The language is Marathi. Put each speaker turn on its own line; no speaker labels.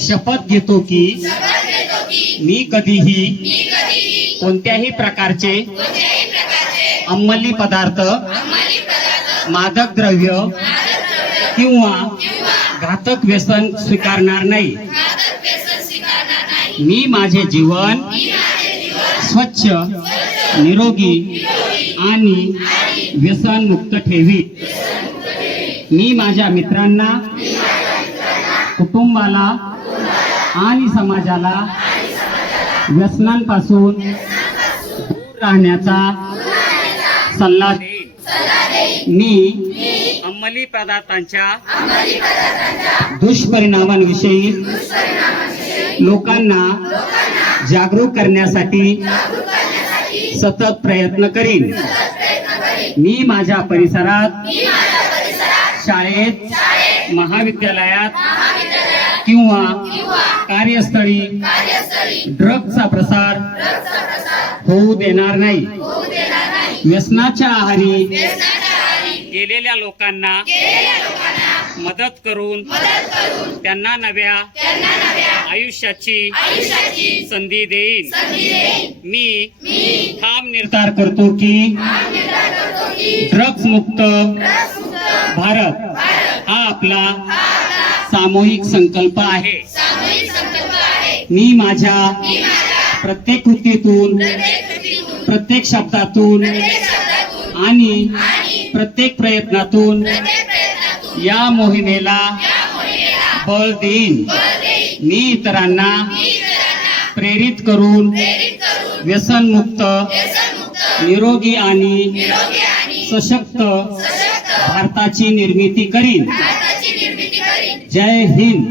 शपथ घेतो की मी कधीही कोणत्याही प्रकारचे अंमली पदार्थ मादक द्रव्य किंवा घातक व्यसन स्वीकारणार नाही. मी माझे जीवन स्वच्छ निरोगी आणि व्यसनमुक्त ठेवी मी माझ्या मित्रांना कुटुंबाला आणि समाजाला व्यसनांपासून दूर राहण्याचा सल्ला देईन. मी अंमली पदार्थांच्या दुष्परिणामांविषयी लोकांना जागरूक करण्यासाठी सतत प्रयत्न करीन. मी माझ्या परिसरात शाळेत महाविद्यालयात किंवा कार्यस्थळी ड्रगचा प्रसार होऊ देणार नाही. व्यसनाच्या आहारी गेलेल्या लोकांना मदत करून त्यांना नव्या आयुष्याची संधी देईन. मी ठाम निर्धार करतो की ड्रग्स मुक्त भारत हा आपला सामूहिक संकल्प आहे. मी माझ्या प्रत्येक कृतीतून प्रत्येक शब्दातून आणि प्रत्येक प्रयत्नातून या मोहिमेला बळ देईन. मी इतरांना प्रेरित करून व्यसनमुक्त निरोगी आणि सशक्त भारताची निर्मिती करीन. জয় হিন্দ